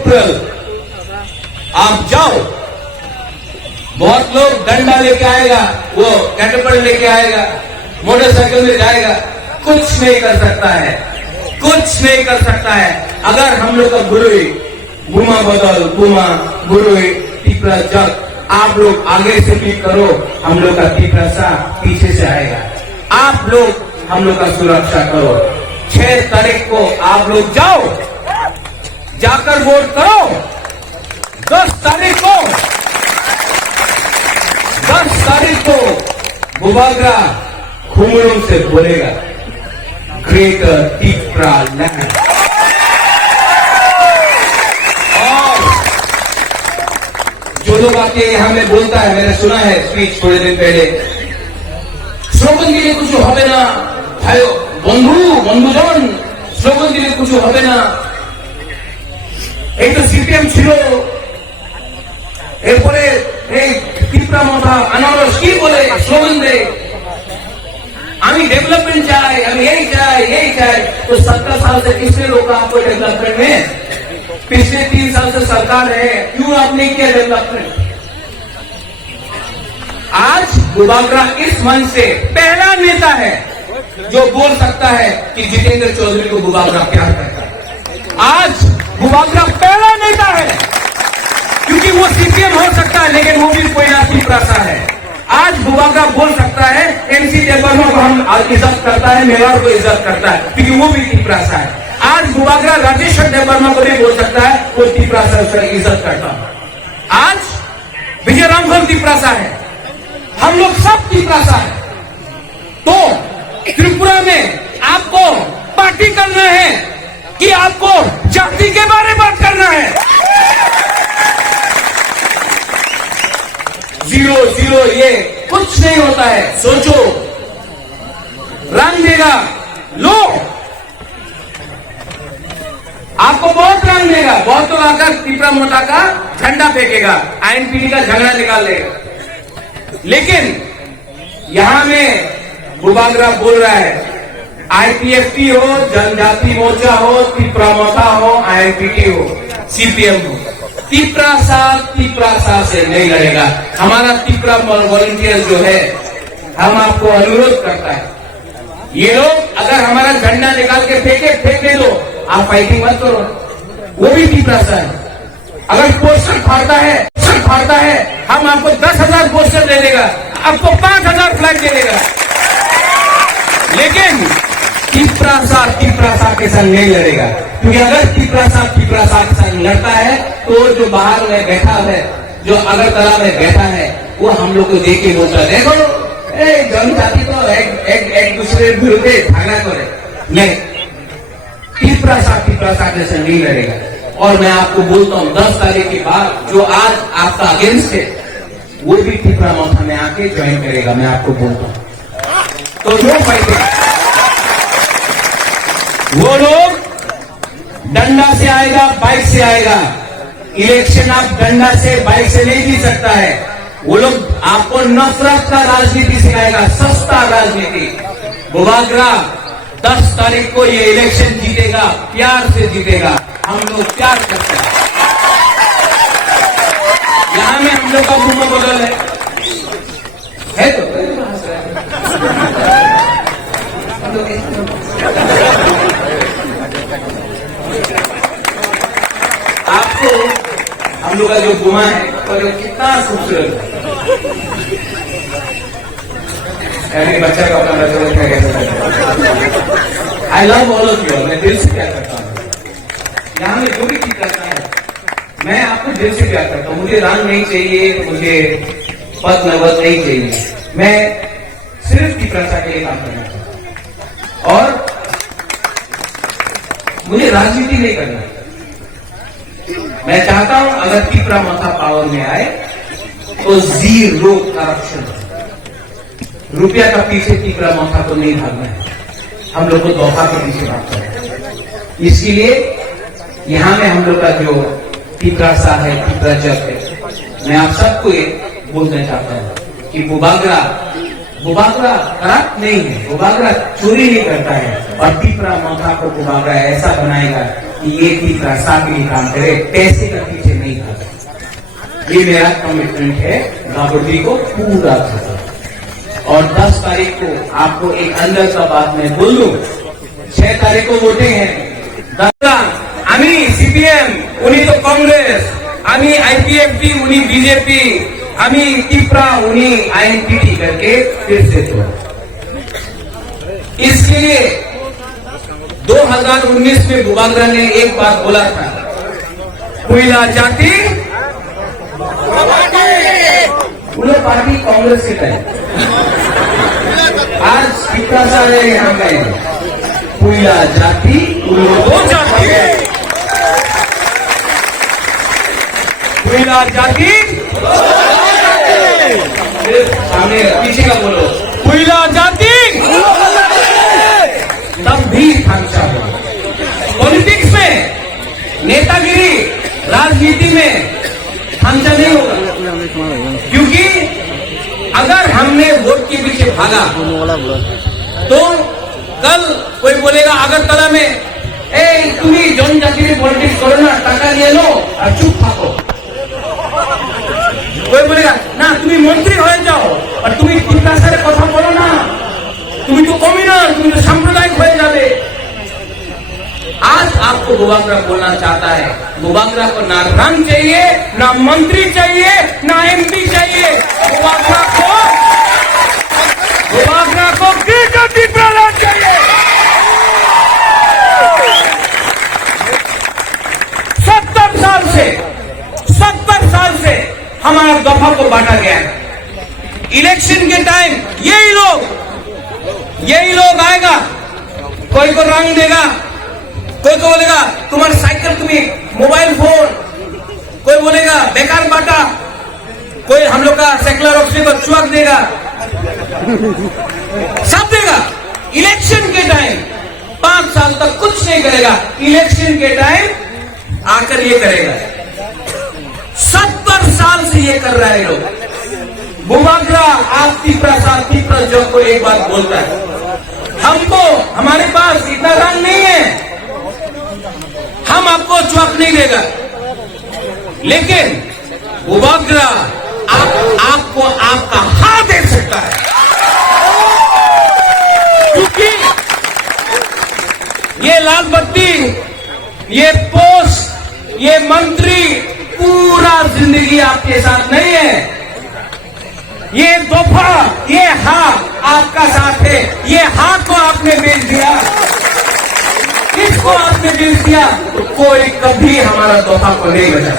अप्रैल आप जाओ, बहुत लोग डंडा लेके आएगा, वो कैटरपिलर लेके आएगा, मोटरसाइकिल में जाएगा, कुछ नहीं कर सकता है, कुछ नहीं कर सकता है। अगर हम लोग का गुरु बुमा बदल बुमा गुरु तीसरा जग, आप लोग आगे से भी करो, हम लोग का तीसरा सा पीछे से आएगा। आप लोग हम लोग का सुरक्षा करो। 6 तारीख को आप लोग जाओ, जाकर वोट करो। 10 तारीख को बुबागरा घुंगरों से बोलेगा ग्रेटर तीपरा लैंड। और जो लोग आके यहाँ में बोलता है, मैंने सुना है स्पीच थोड़े दिन पहले, स्लोगन के लिए कुछ হবে না ভাই বন্ধুজন, স্লোগান দিলে কিছু হবে না। এই তো সিপিএম ছিল, এরপরে এই তিপ্রা মাথা আনারস কি বলে স্লোগান দেয়, আমি डेवलपमेंट चाहे, हम यही चाहे। तो 17 साल से किसने रोका आपको डेवलपमेंट में? पिछले 3 साल से सरकार है, क्यों आपने किया डेवलपमेंट? आज बुबागरा इस मंच से पहला नेता है जो बोल सकता है कि जितेंद्र चौधरी को बुबागरा प्यार करता है। आज बुबागरा पहला नेता है, क्योंकि वो सीपीएम हो सकता है लेकिन वो भी कोई ना तीपरा सा है। आज बुबागरा बोल सकता है एमसी देवबर्मा को हम इज्जत करता है, मेवाड़ को इज्जत करता है, क्योंकि वो भी तीपरा सा है। आज बुबागरा राजेश्वर देवबर्मा को भी बोल सकता है वो तीपरा सा, उसका इज्जत करता है। आज विजय रामफल तीपरा सा है, हम लोग सब तीपरा सा है। तो त्रिपुरा में आपको पार्टी करना है कि आपको जाति के बारे में बात करना है? 0-0 ये कुछ नहीं होता है। सोचो, रंग देगा, लो आपको बहुत रंग देगा। बहुत लोग आकर तीपरा मोटा का झंडा फेंकेगा, आईएनपीटी का झगड़ा निकाल लेगा। लेकिन यहां में बुबागरा बोल रहा है, आईपीएफटी हो, जनजाति मोर्चा हो, तीपरा मोटा हो, आईएनपीटी हो, सीपीएम हो, तीपरा सा से नहीं लड़ेगा। हमारा तीपरा वॉलंटियर जो है, हम आपको अनुरोध करता है, ये लोग अगर हमारा झंडा निकाल के फेंके दो, आप फाइटिंग मत करो, वो भी तीपरा सा है। अगर पोस्टर फाड़ता है, हम आपको 10,000 पोस्टर दे देगा, आपको 5,000 फ्लैग दे देगा। लेकिन तीपरा सा के संग नहीं लड़ेगा, क्योंकि अगर तीपरा सा के संग लड़ता है तो जो बाहर में बैठा है, जो अगरतला में बैठा है, वो हम लोग को देख के बोलता है, देखो जनजाति तो एक दूसरे विरुद्ध झगड़ा करे। नहीं, तीपरा सा के संग नहीं लड़ेगा। और मैं आपको बोलता हूं 10 तारीख के बाद जो आज आपका अगेंस्ट है, वो भी तीपरा मोथा में आके ज्वाइन करेगा, मैं आपको बोलता हूं। तो जो फाइटिंग, वो लोग डंडा से आएगा, बाइक से आएगा। इलेक्शन आप डंडा से, बाइक से नहीं जीत सकता है। वो लोग आपको नफरत का राजनीति सिखाएगा, सस्ता राजनीति। बुबागरा 10 तारीख को ये इलेक्शन जीतेगा, प्यार से जीतेगा। हम लोग प्यार करते हैं। यहां में हम लोग का बुमा बदल है तो लोग का जो गुमा है और कितना खूबसूरत है। अरे बच्चा का अपना बच्चा कैसा। I love all of you. मैं दिल से प्यार करता हूँ। यहाँ में जो भी चीज करता है मैं आपको दिल से प्यार करता हूँ। मुझे रंग नहीं चाहिए, मुझे पद नवद नहीं चाहिए। मैं सिर्फ की प्रथा के लिए काम करना चाहता हूँ और मुझे राजनीति नहीं करना। मैं चाहता हूं अगर तिपरा मथा पावर में आए तो जीरो करप्शन। रुपया का पीछे तिपरा मथा को नहीं भागना है। हम लोग को दोफा के पीछे भागना है। इसके लिए यहां में हम लोग का जो तिपरा सा है, तिपरा जब है, मैं आप सबको ये बोलना चाहता हूं कि बुबागरा खराब नहीं है। बुबागरा चोरी नहीं करता है और तिपरा मथा को बुबागरा ऐसा बनाएगा कि ये तिपरा सा के लिए काम करे, पैसे का पीछे नहीं भागे। ये मेरा कमिटमेंट है गाबर्दी को पूरा करना। और 10 तारीख को आपको एक अंदर का बात मैं बोल दूं, 6 तारीख को वोटिंग है। আমি সিপিএম, উনি তো কংগ্রেস, আমি आईपीएफटी, उनी बीजेपी, আমি तिपरा, उनी आईएनपीटी करके फिर से तो इसके लिए 2019 में बुबागरा ने एक बात बोला था, कोयला जाति उन पार्टी कांग्रेस के टाइम। आज तिपरा सा है यहाँ में कोयला जाति दो जाति है। कोयला जाति सामने पीछे का बोलो, कोयला जाति तब भी खामचा हो। पॉलिटिक्स में नेतागिरी, राजनीति में खामचा नहीं होगा। क्योंकि अगर हमने वोट के पीछे भागा तो कल कोई बोलेगा अगरतला में तुम्हें जनजाति में पॉलिटिक्स करो ना, टाका लिए लो और चुप थाको। कोई बोलेगा ना तुम्हें मंत्री हो जाओ और तुम्हें तिपरा सारे कथा बोलो ना, तुम्हें तो कम्युनल, तुम्हें तो सांप्रदायिक हो जावे। आज आपको बुबागरा बोलना चाहता है, बुबागरा को ना रंग चाहिए, ना मंत्री चाहिए, ना एमपी चाहिए। बुबागरा को तिपरा चाहिए। 70 साल से हमारा दफा को बांटा गया है। इलेक्शन के टाइम यही लोग आएगा, कोई को रंग देगा, कोई को बोलेगा तुम्हारा साइकिल, तुम्हें मोबाइल फोन, कोई बोलेगा बेकार बांटा, कोई हम लोग का सेकुलर ऑफिस को चुआक देगा, सब देगा। इलेक्शन के टाइम 5 साल तक कुछ नहीं करेगा, इलेक्शन के टाइम आकर ये करेगा। 70 साल से ये कर रहा है लोग। बुबागरा आप तिपरा जो को एक बात बोलता है, हमको हमारे पास इतना रंग नहीं है, हम आपको चौक नहीं देगा। लेकिन बुबागरा आपको आपका हाथ दे सकता है, क्योंकि ये लाल बत्ती, ये पोस्ट, ये मंत्री पूरा जिंदगी आपके साथ नहीं है। ये दफा, ये हाथ आपका साथ है। ये हाथ को आपने बेच दिया, किसको आपने बेच दिया, तो कोई कभी हमारा दफा को नहीं बचा।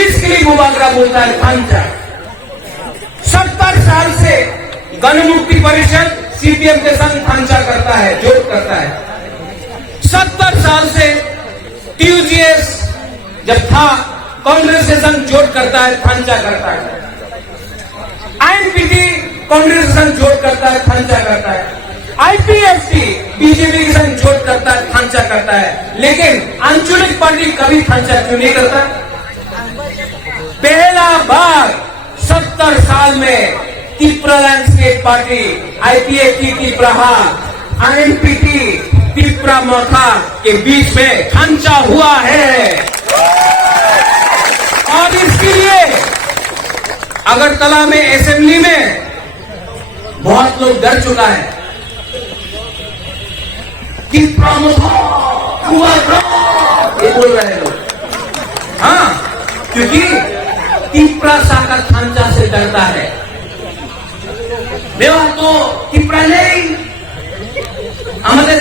इसके लिए बुबागरा बोलता है खामचा। 70 साल से गणमुक्ति परिषद सीपीएम के संग खामचा करता है, जोड़ करता है। 70 साल से टीयूजीएस जब था कांग्रेस के संग जोड़ करता है, खामचा करता है। आईएनपीटी कांग्रेस के संग जोड़ करता है, खामचा करता है। आईपीएफटी बीजेपी के संग जोड़ करता है, खामचा करता है। लेकिन आंचलिक पार्टी कभी खामचा क्यों नहीं करता? पहला बार 70 साल में Tipra landscape party, IPFT Tipra, INPT Tipra Motha के बीच में खामचा हुआ है। और इसके लिए अगरतला में असेंबली में बहुत लोग डर चुका है कि ये बोल रहे लोग। हाँ, क्योंकि टिप्रा सा का खांचा से डरता है। मेवा तो टिप्रा नहीं, আমাদের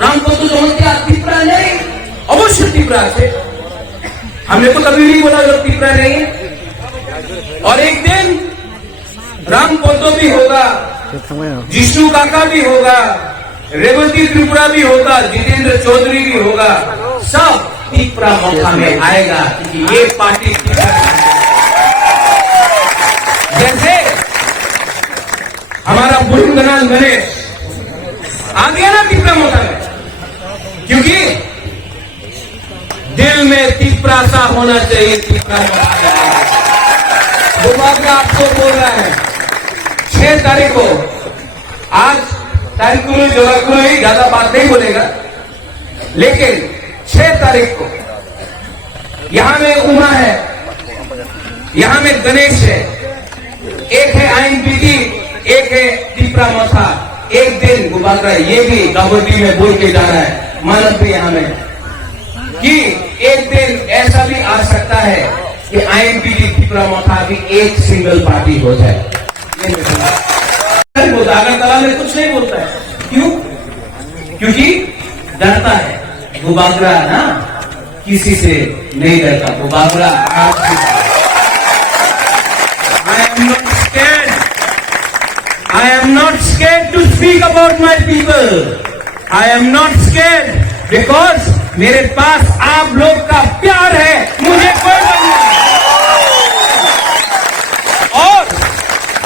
रामपंत चौहत्या टिप्रा नहीं, अवश्य टिप्रा से। हमने तो कभी नहीं बोला जो टिप्रा नहीं है। और एक दिन रामपंत भी होगा, जिष्णु काका भी होगा, रेवती त्रिपुरा भी होगा, जितेंद्र चौधरी भी होगा, सब टिप्रा मौका में आएगा क्योंकि ये पार्टी जैसे हमारा बुजुर्गनाथ गणेश आ गया ना टिप्रा मौका में, क्योंकि दिल में टिप्रा सा होना चाहिए। टिप्रा बुबागरा आपको बोल रहा है 6 तारीख को, आज तारीख को जोराकुल ही ज्यादा बात नहीं बोलेगा, लेकिन 6 तारीख को यहां में उमा है, यहां में गणेश है, एक है आईएनपीटी, एक है टिप्रा मौथा। एक दिन बुबागरा ये भी कबड्डी में बोल के जा रहा है, मानव भी यहां में, कि एक दिन ऐसा भी आ सकता है कि आईएनपीटी टिप्रा मौथा भी एक सिंगल पार्टी हो जाए। अगरतला में कुछ नहीं बोलता है, क्यों? क्योंकि डरता है। बुबागरा ना किसी से नहीं डरता। Bubagra I am not scared to speak about my people. I am not scared because मेरे पास आप लोग का प्यार है, मुझे कोई नहीं। और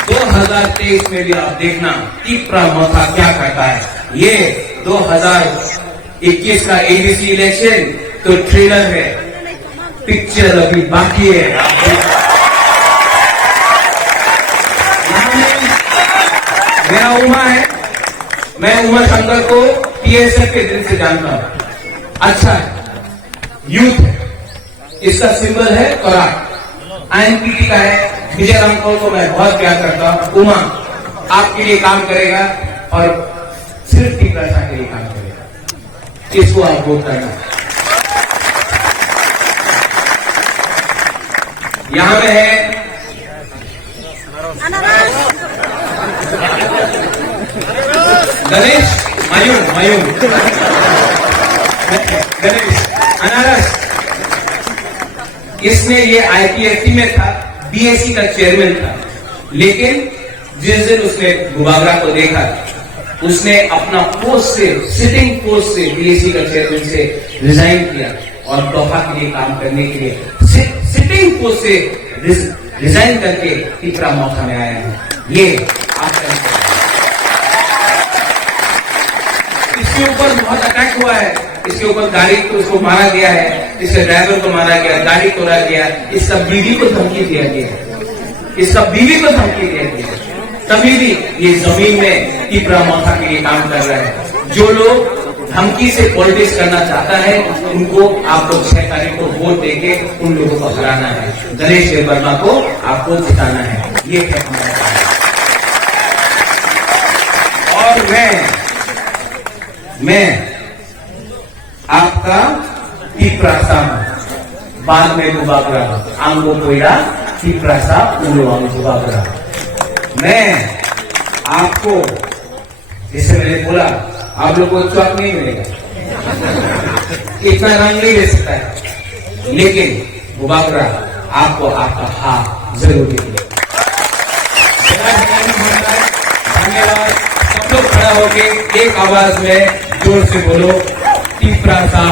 2023 में भी आप देखना टिप्रा मौथा क्या करता है। ये 2021 का एडीसी इलेक्शन तो ट्रेलर है, पिक्चर अभी बाकी है। मेरा उमा है, मैं उमा शंकर को टीएसएफ के दिन से जानता हूं। अच्छा है, यूथ है, इसका सिंबल है कराट, आईएनपीटी का है। विजय रामकौर को मैं बहुत प्यार करता हूं। उमा आपके लिए काम करेगा और सिर्फ टिप्रा सा के लिए काम करेगा, इसको आप वोट करना। यहां में है गणेश मयूर गणेश अनारस, इसमें ये आईपीएससी में था, बीएससी का चेयरमैन था, लेकिन जिस दिन उसने बुबागरा को देखा, उसने अपना पोस्ट से, सिटिंग पोस्ट से, बीएससी का चेयरमैन से रिजाइन किया और दोहा के लिए काम करने के लिए सिटिंग पोस्ट से रिजाइन करके टिप्रा मौका में आया है। ये इसके ऊपर बहुत अटैक हुआ है, इसके ऊपर गाड़ी को उसको मारा गया है, इसके ड्राइवर को मारा गया, गाड़ी तोड़ा गया, इसका बीवी को धमकी दिया गया, इसका बीवी को धमकी दिया गया, तभी भी ये जमीन में टिप्रा मौथा के लिए काम कर रहा है। जो लोग धमकी से पॉलिटिक्स करना चाहता है, उनको आप लोग 6 तारीख को वोट देके उन लोगों को हराना है। गणेश वर्मा को आपको जिताना है, ये है हमारा काम। और मैं आपका टिप्रा सा बाद में बुबागरा आंगो कोयला टिप्रा सा उलो बुबागरा। मैं आपको जैसे मैंने बोला, आप लोगों को चौक नहीं मिलेगा, इतना रंग नहीं दे सकता है, लेकिन बुबागरा आपको आपका हाथ जरूर देगा। धन्यवाद। सब लोग खड़ा होके एक आवाज में जोर से बोलो, टिप्रा सा।